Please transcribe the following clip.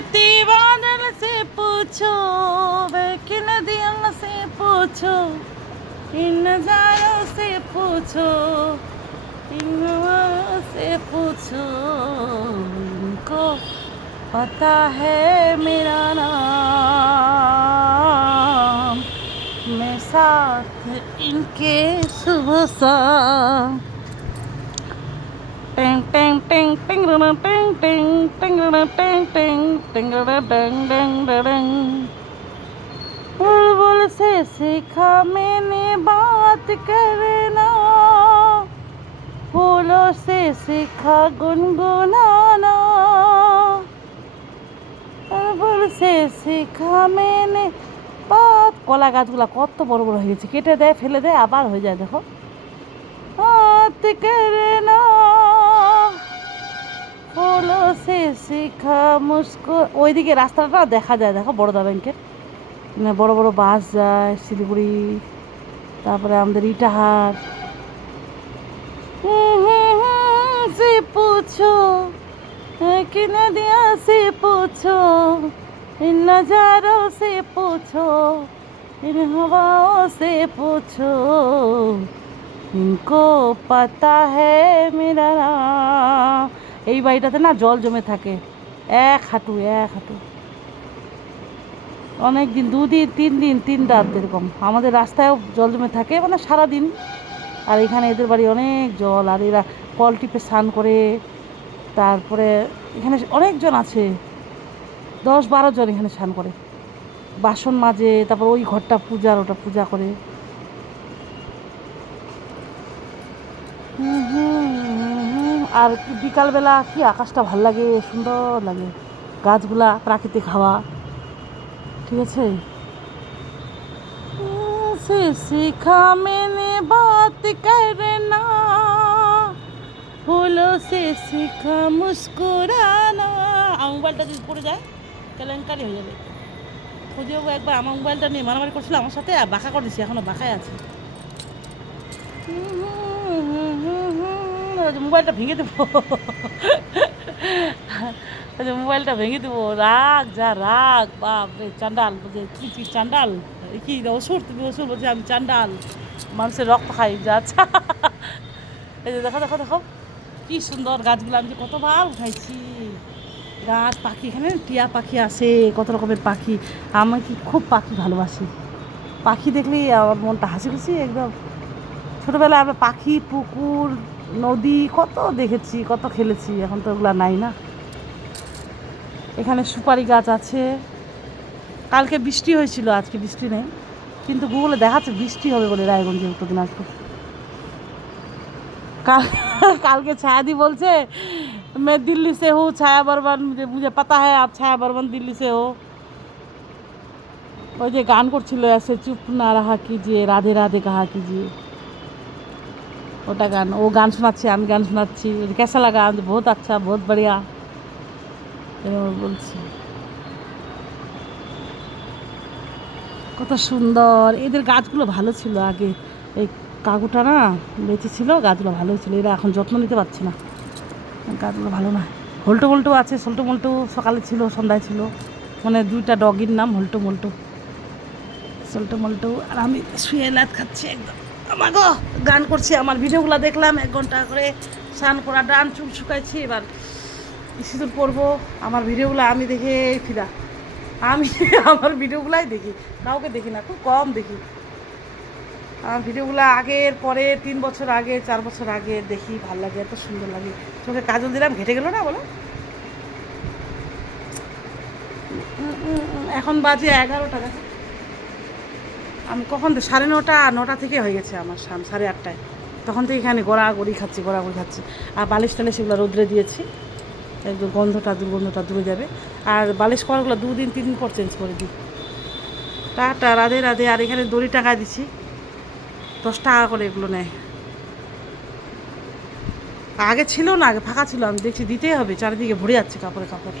बहती बादल से पूछो, बहकी नदियों से पूछो, इन नजारों से पूछो, इन हवाओं से पूछो, इनको पता है मेरा नाम, मैं साथ इनके सुबह शाम। टिंग टिंग टिंग टिंग टिंग टिंग टिंग टिंग टिंग टिंग टिंग टिंग टिंग। बुलबुल से सीखा मैंने बात करना, फूलों से सीखा गुनगुनाना, बुलबुल से सीखा मैंने बात। কলা গাছগুলা কত বড় বড় হয়ে গেছে, কেটে দেয় ফেলে দেয় আবার হয়ে যায়, দেখো। बात करना फूलों से सीखा मुझको। ওইদিকে রাস্তাটা দেখা যায়, দেখো বড়দা ব্যাংকের বড় বড় বাস যায় শিলিগুড়ি, তারপরে আমাদের ইটাহার। से पूछो कि नदिया से पूछो, इन नजारों से पूछो, इन हवाओं से पूछो, इनको पता है मेरा नाम। এই বাড়িটাতে না জল জমে থাকে, এক হাঁটু এক হাঁটু, অনেক দিন, 2 দিন 3 দিন 3 রাত এরকম। আমাদের রাস্তায়ও জল জমে থাকে, মানে সারাদিন। আর এখানে এদের বাড়ি অনেক জল, আর এরা কল টিপে স্নান করে। তারপরে এখানে অনেকজন আছে, 10-12 জন এখানে স্নান করে, বাসন মাজে, তারপর ওই ঘরটা পূজার, ওটা পূজা করে। আর বিকালবেলা কি আকাশটা ভাল লাগে, সুন্দর লাগে, গাছগুলা, প্রাকৃতিক হাওয়া, ঠিক আছে। सीखा मैंने बात करना, फूलों से सीखा मुस्कुराना। আমার মোবাইলটা যদি পড়ে যায় কেলেঙ্কারি হয়ে যাবে। খুঁজেও একবার আমার মোবাইলটা নিয়ে মারামারি করছিল আমার সাথে, আর বাঁকা করে দিছি, এখনও বাঁকায় আছে। মোবাইলটা ভেঙে দেবো, মোবাইলটা ভেঙে দেবো, রাগ যা রাগ, বাপরে চান্ডাল বলছে, কি চান্ডাল, কি অসুর, তুমি অসুর, বলছে আমি চান্ডাল, মানুষের রক্ত খাই যা। আচ্ছা এই যে দেখো দেখো দেখো কি সুন্দর গাছগুলো, আমি যে কতবার উঠাইছি গাছ। পাখি, এখানে টিয়া পাখি আসে, কত রকমের পাখি। আমি কি খুব পাখি ভালোবাসি, পাখি দেখলেই আমার মনটা হাসি খুশি একদম। ছোটোবেলায় আমরা পাখি, পুকুর, নদী কত দেখেছি, কত খেলেছি, এখন তো ওগুলো নাই না। এখানে সুপারি গাছ আছে। কালকে বৃষ্টি হয়েছিল, আজকে বৃষ্টি নেই, কিন্তু গুগলে দেখাচ্ছে বৃষ্টি হবে বলে রায়গঞ্জে, উত্তর দিনাজপুর। কালকে ছায়াদি বলছে मैं दिल्ली से हूँ, छाया बर्मन, मुझे पता है आप छाया बर्मन दिल्ली से हो। ওই যে গান করছিল, ऐसे चुप ना रहा कीजिए, রাধে রাধে कहा कीजिए, ওটা গান। ও গান শোনাচ্ছে, আমি গান শোনাচ্ছি। कैसा लगा, बहुत अच्छा, बहुत बढ़िया বলছি। কত সুন্দর এদের গাছগুলো, ভালো ছিল আগে। এই কাকুটা না বেঁচে ছিল, গাছগুলো ভালো ছিল, এরা এখন যত্ন নিতে পারছে না, গাছগুলো ভালো না। হল্টো মল্টো আছে, সল্টো মল্টো সকালে ছিল, সন্ধ্যায় ছিল, মানে 2টা ডগির নাম হল্টো মল্টো, সল্টো মল্টো। আর আমি শুয়ে লাত খাচ্ছি একদম, আমার গো গান করছি। আমার ভিডিওগুলো দেখলাম 1 ঘন্টা করে, স্নান করা, ডান চুল শুকাইছি, এবার সিঁদুর পরবো। আমার ভিডিওগুলো আমি দেখে ফিরা, আমি আমার ভিডিওগুলাই দেখি, কাউকে দেখি না, খুব কম দেখি। আমার ভিডিওগুলো আগের পরে 3 বছর আগে, 4 বছর আগে দেখি, ভালো লাগে, এত সুন্দর লাগে। চোখে কাজল দিলাম, ঘেটে গেল না বলো। এখন বাজে 11টা, দেখো আমি কখন 9:30, 9টা থেকে হয়ে গেছে আমার, 8:30টায়, তখন থেকে এখানে গড়াগড়ি খাচ্ছি, গড়াগড়ি খাচ্ছি। আর বালিশ টালিশ সেগুলো রোদ্রে দিয়েছি, একদম দুর্গন্ধটা দূরে যাবে। আর বালিশ করাগুলো 2 দিন 3 দিন পর চেঞ্জ করে দিই। টাটা, রাধে রাধে। আর এখানে দড়ি টাঙায় দিছি, 10 টাকা করে এগুলো নেয়। আগে ছিল না, আগে ফাঁকা ছিল, আমি দেখছি দিতেই হবে, চারিদিকে ভরে যাচ্ছে কাপড়ে কাপড়।